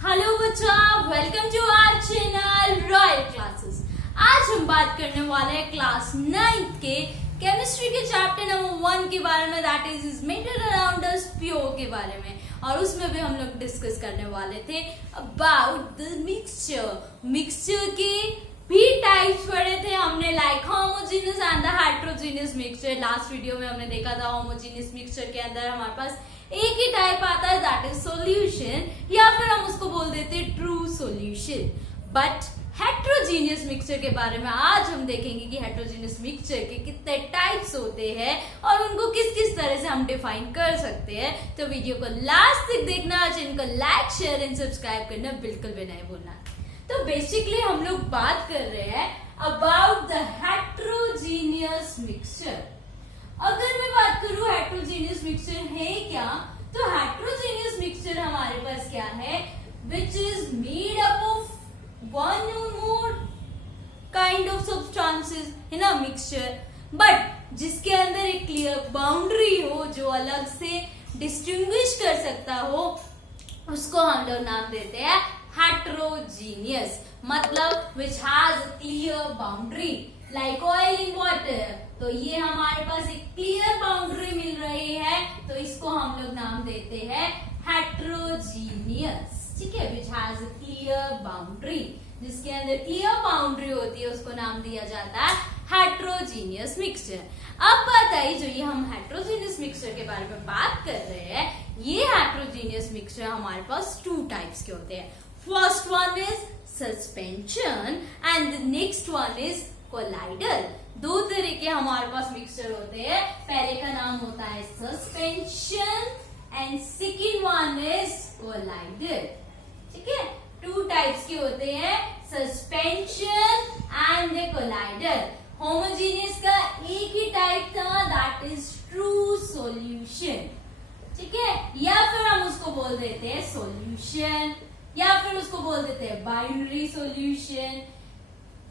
Hello बच्चा, welcome to our channel royal classes. आज हम बात करने वाले हैं क्लास 9th के केमिस्ट्री के चैप्टर नंबर 1 के बारे में, that is matter around us पीओ के बारे में। और उसमें भी हम लोग डिस्कस करने वाले थे अबाउट द मिक्सचर के भी टाइप्स पढ़े थे हमने, like homogeneous and the heterogeneous mixture. Last video में हमने देखा था होमोजेनियस मिक्सचर के अंदर हमारे पास एक ही टाइप आता है, दैट इज सॉल्यूशन, या फिर हम उसको बोल देते हैं true solution. But heterogeneous mixture के बारे में आज हम देखेंगे कि हेटेरोजेनियस मिक्सचर के कितने टाइप्स होते हैं और उनको किस किस तरह से हम डिफाइन कर सकते हैं। तो वीडियो को लास्ट तक देखना, चैनल को लाइक शेयर एंड सब्सक्राइब करना बिल्कुल भी नहीं भूलना। तो बेसिकली हम लोग बात कर रहे हैं अबाउट द हेटेरोजेनियस मिक्सचर। अगर मैं बात करूं हेटेरोजेनियस मिक्सचर है क्या, तो हेटेरोजेनियस मिक्सचर हमारे पास क्या है, which is made up of one और मोर काइंड ऑफ सब्सटेंसेस, है ना मिक्सचर, बट जिसके अंदर एक क्लियर बाउंड्री हो, जो अलग से डिस्टिंग्विश कर सकता हो, उसको हम लोग नाम देते हैं हेटेरोजेनियस। मतलब which has clear boundary, like oil in water. तो ये हमारे पास एक क्लियर बाउंड्री मिल रही है, तो इसको हम लोग नाम देते हैं हेटेरोजेनियस। ठीक है, विच हैज क्लियर बाउंड्री, जिसके अंदर क्लियर बाउंड्री होती है उसको नाम दिया जाता है हेटेरोजेनियस मिक्सचर। अब बात आई, जो ये हम हेटेरोजेनियस मिक्सचर के बारे में बात कर रहे हैं, ये हेटेरोजेनियस मिक्सचर हमारे पास 2 टाइप्स के होते हैं। First one is suspension and the next one is colloidal. 2 तरह के हमारे पास मिक्सचर होते हैं। पहले का नाम होता है suspension and second one is colloidal. ठीक है, 2 टाइप्स के होते हैं, सस्पेंशन एंड कोलाइडल। होमोजेनियस का एक ही टाइप था, दैट इज ट्रू सॉल्यूशन। ठीक है, या फिर हम उसको बोल देते हैं सॉल्यूशन, या फिर उसको बोल देते हैं binary solution.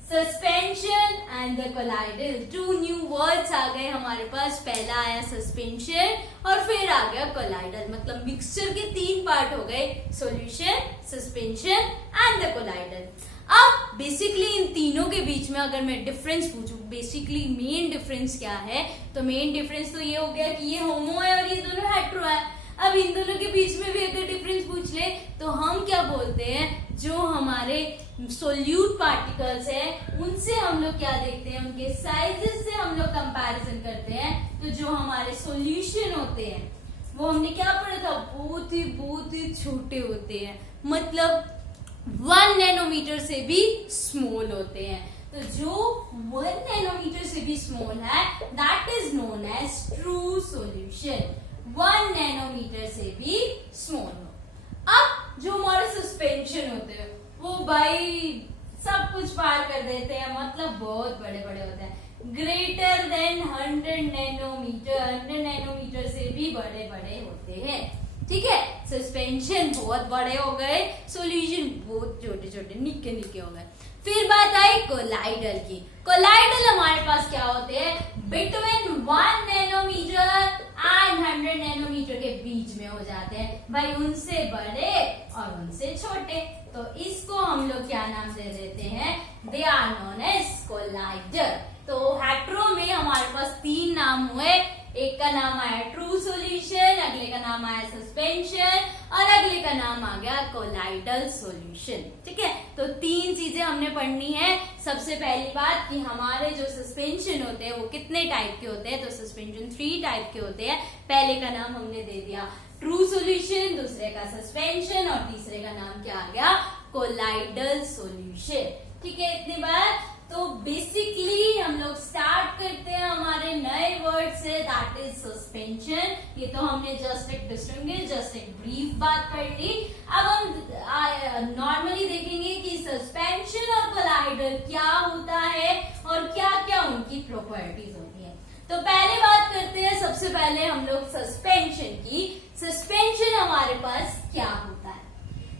Suspension and the colloidal, 2 new words आ गए हमारे पास। पहला आया सस्पेंशन और फिर आ गया कोलाइडल। मतलब मिक्सचर के 3 पार्ट हो गए, solution, suspension and the colloidal. अब बेसिकली इन तीनों के बीच में अगर मैं डिफरेंस पूछूं, बेसिकली मेन डिफरेंस क्या है, तो मेन डिफरेंस तो ये हो गया कि ये होमो है और ये दोनों हेटेरो है। अब इन दोनों के बीच में भी अगर डिफरेंस पूछ ले तो हम क्या बोलते हैं, जो हमारे सोल्यूट पार्टिकल्स हैं उनसे हम लोग क्या देखते हैं, उनके साइजेस से हम लोग कंपैरिजन करते हैं। तो जो हमारे सॉल्यूशन होते हैं वो हमने क्या पढ़ा था, बहुत ही छोटे होते हैं, मतलब 1 नैनोमीटर से भी स्मॉल होते हैं। तो जो 1 नैनोमीटर से भी स्मॉल है, that is known as true solution. 1 nanometer से भी स्मॉल हो। अब जो हमारे सस्पेंशन होते हैं वो भाई सब कुछ पार कर देते हैं, मतलब बहुत बड़े बड़े होते हैं, ग्रेटर देन 100 नैनोमीटर, 100 नैनोमीटर से भी बड़े बड़े होते हैं। ठीक है, सस्पेंशन बहुत बड़े हो गए, सॉल्यूशन बहुत छोटे छोटे निक्के निक्के हो गए। फिर बात आई कोलाइडल की। कोलाइडल हमारे पास क्या होते हैं, बिटवीन 1 नैनोमीटर एंड 100 नैनोमीटर के बीच में हो जाते हैं, भाई उनसे बड़े और उनसे छोटे। तो इसको हम लोग क्या नाम दे देते हैं, they are known as colloidal. तो हेटेरो में हमारे पास 3 नाम हुए, एक का नाम आया ट्रू सॉल्यूशन, अगले का नाम आया सस्पेंशन और अगले का नाम आ गया कोलाइडल सॉल्यूशन। ठीक है, तो 3 चीजें हमने पढ़नी है। सबसे पहली बात कि हमारे जो सस्पेंशन होते हैं वो कितने टाइप के होते हैं, तो सस्पेंशन 3 टाइप के होते हैं। पहले का नाम हमने दे दिया ट्रू सॉल्यूशन, दूसरे का सस्पेंशन और तीसरे का नाम क्या आ गया, कोलाइडल सॉल्यूशन। ठीक है, इतनी बात। तो बेसिकली हम लोग स्टार्ट करते हैं हमारे नए वर्ड से, दैट इज सस्पेंशन। ये तो हमने जस्ट एक ब्रीफ बात कर ली। अब हम नॉर्मली देखेंगे कि सस्पेंशन और कोलाइडल क्या होता है और क्या क्या उनकी प्रॉपर्टीज होती है। तो पहले बात करते हैं, सबसे पहले हम लोग सस्पेंशन की। सस्पेंशन हमारे पास क्या होता है,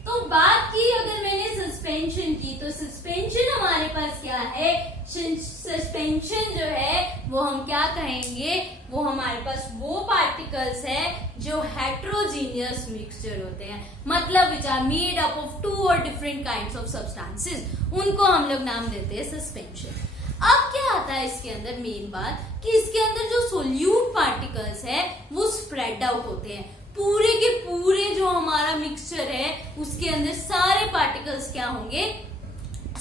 तो बात की अगर मैंने सस्पेंशन सस्पेंशन की, तो सस्पेंशन हमारे पास क्या है, सस्पेंशन जो है वो हम क्या कहेंगे, वो हमारे पास वो पार्टिकल्स है जो हेट्रोजीनियस मिक्सचर होते हैं, मतलब which are made up of two और डिफरेंट काइंड्स ऑफ सब्सटेंसेस, उनको हम लोग नाम देते हैं सस्पेंशन। अब क्या आता है इसके अंदर, मेन बात कि इसके अंदर जो सोल्यूट पार्टिकल्स है वो स्प्रेड आउट होते हैं, पूरे के पूरे जो हमारा मिक्सचर है उसके अंदर सारे पार्टिकल्स क्या होंगे,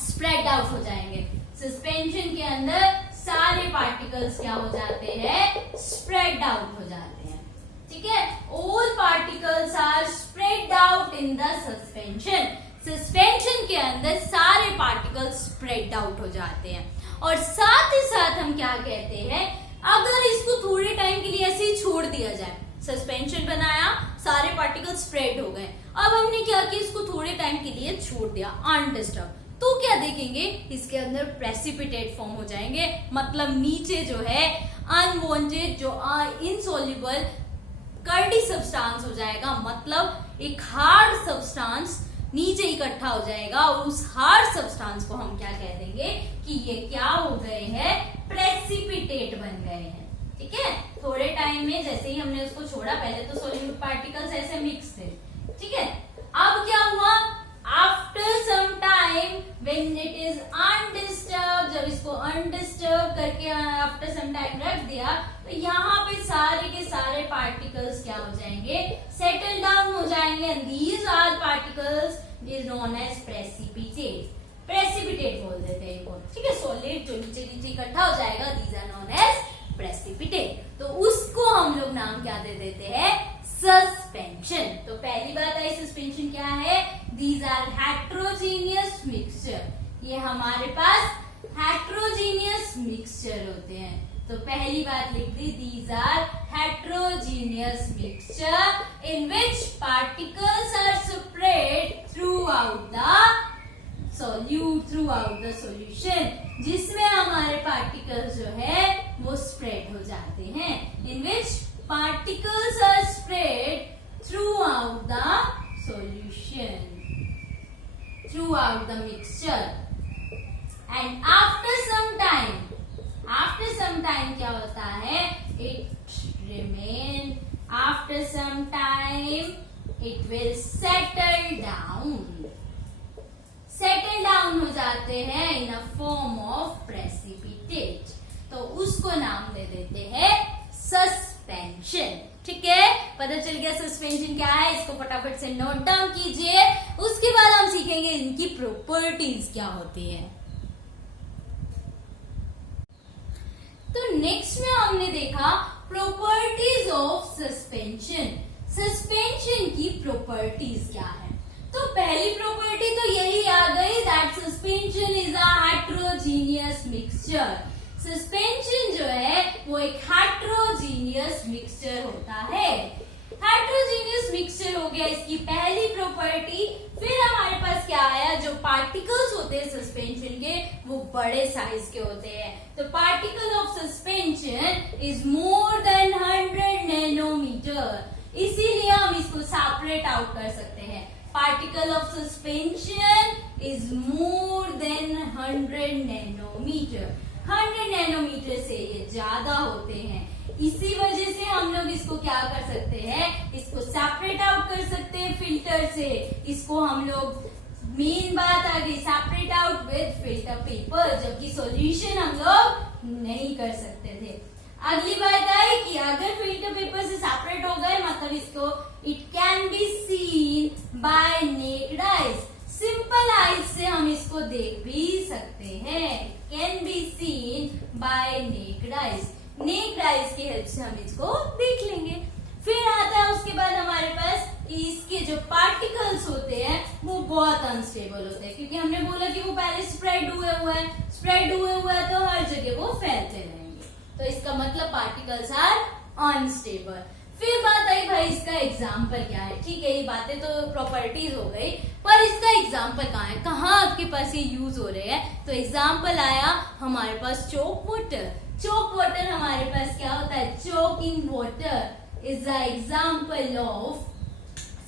स्प्रेड आउट हो जाएंगे। सस्पेंशन के अंदर सारे पार्टिकल्स क्या हो जाते हैं, स्प्रेड आउट हो जाते हैं, ठीक है। All particles are spread out in the suspension, suspension के अंदर सारे पार्टिकल्स स्प्रेड आउट हो जाते हैं। और साथ ही साथ हम क्या कहते हैं, अगर इसको थोड़े टाइम के लिए ऐसे ही छोड़ दिया जाए, सस्पेंशन बनाया, सारे पार्टिकल स्प्रेड हो गए, अब हमने क्या किया, इसको थोड़े टाइम के लिए छोड़ दिया अनडिस्टर्ब, तो क्या देखेंगे, इसके अंदर प्रेसिपिटेट फॉर्म हो जाएंगे, मतलब नीचे जो है अनवांटेड जो इनसॉल्युबल कर्डी सब्सटेंस हो जाएगा, मतलब एक हार्ड सब्सटेंस नीचे इकट्ठा हो जाएगा, और उस हार्ड सब्सटेंस को हम क्या कह देंगे कि ये क्या हो गए हैं, प्रेसिपिटेट बन गए हैं, ठीक है। थोड़े टाइम में जैसे ही हमने उसको छोड़ा, पहले तो सॉल्यूट पार्टिकल्स ऐसे मिक्स थे, ठीक है। अब क्या हुआ, after some time when it is undisturb, जब इसको अनडिस्टर्ब करके आफ्टर सम टाइम रख दिया, तो यहाँ पे सारे के सारे पार्टिकल्स क्या हो जाएंगे, सेटल डाउन हो जाएंगे, and these are particles is known as precipitate, precipitate बोल देते हैं इनको, ठीक है। सॉलिड जो नीचे नीचे इकट्ठा हो जाएगा, these are known as precipitate, तो उसको हम लोग नाम क्या दे देते हैं, सस्पेंशन। तो पहली बात आई, सस्पेंशन क्या है, दीज आर हेट्रोजीनियस मिक्सचर, ये हमारे पास हेट्रोजीनियस मिक्सचर होते हैं। तो पहली बात लिख दी, these are heterogeneous mixture in which particles are spread throughout the solution, जिसमें हमारे पार्टिकल्स जो है वो स्प्रेड हो जाते हैं, in which particles are spread throughout the solution, throughout the mixture, and after some time क्या होता है, after some time it will settle down हो जाते हैं in a form of precipitate, तो उसको नाम दे देते हैं सस्पेंशन, ठीक है। पता चल गया सस्पेंशन क्या है, इसको फटाफट से नोट डाउन कीजिए, उसके बाद हम सीखेंगे इनकी प्रॉपर्टीज क्या होती है। तो नेक्स्ट में हमने देखा प्रॉपर्टीज ऑफ सस्पेंशन, सस्पेंशन की प्रॉपर्टीज क्या है। तो पहली प्रॉपर्टी तो यही आ गई, that suspension is a heterogeneous mixture, suspension जो है वो एक हेट्रोजीनियस मिक्सचर होता है। हेट्रोजीनियस मिक्सचर हो गया इसकी पहली प्रॉपर्टी। फिर हमारे पास क्या आया, जो पार्टिकल्स होते हैं सस्पेंशन के वो बड़े साइज के होते हैं, तो particle of suspension is more than 100 nanometer, इसीलिए हम इसको सेपरेट आउट कर सकते हैं, particle of suspension is more than 100 nanometer, 100 nanometer से ये ज्यादा होते हैं, इसी वजह से हम लोग इसको क्या कर सकते हैं, इसको सेपरेट आउट कर सकते हैं फिल्टर से, इसको हम लोग, मेन बात आ गई, separate out with filter paper, जबकि सॉल्यूशन हम लोग नहीं कर सकते थे। अगली बात आई कि अगर फिल्टर पेपर से सेपरेट हो गए, मतलब इसको it can be seen by naked eyes, simple eyes से हम इसको देख भी सकते हैं, can be seen by naked eyes, naked eyes की हेल्प से हम इसको देख लेंगे। फिर आता है उसके बाद हमारे पास इसके जो पार्टिकल्स होते हैं वो बहुत अनस्टेबल होते हैं, क्योंकि हमने बोला कि वो पहले स्प्रेड हुए हुए हैं, तो हर जगह वो फैलते रहेंगे, तो इसका मतलब पार्टिकल्स आर अनस्टेबल। फिर बात आई भाई इसका एग्जाम्पल क्या है, ठीक है, ये बातें तो प्रॉपर्टीज हो गई, पर इसका एग्जाम्पल कहाँ है, कहाँ आपके पास ये यूज हो रहे हैं। तो एग्जाम्पल आया हमारे पास चोक वाटर, चोक वाटर हमारे पास क्या होता है, choking water is the example of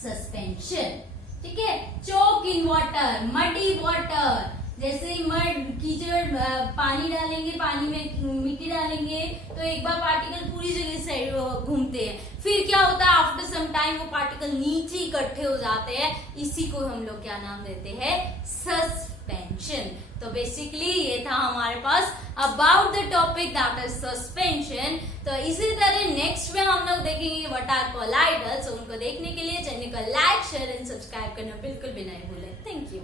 suspension, ठीक है। चोक इन वाटर, मडी वाटर, जैसे मड कीचड़, पानी डालेंगे, पानी में मिट्टी डालेंगे तो एक बार पार्टिकल पूरी जगह साइड घूमते हैं, फिर क्या होता है आफ्टर सम टाइम वो पार्टिकल नीचे इकट्ठे हो जाते हैं, इसी को हम लोग क्या नाम देते हैं, सस्पेंशन। तो बेसिकली ये था हमारे पास about the topic that is suspension. तो इसी तरह नेक्स्ट में हम लोग देखेंगे व्हाट आर कोलाइडल्स। उनको देखने के लिए चैनल को लाइक शेयर एंड सब्सक्राइब करना बिल्कुल भी नहीं भूलें। Thank you.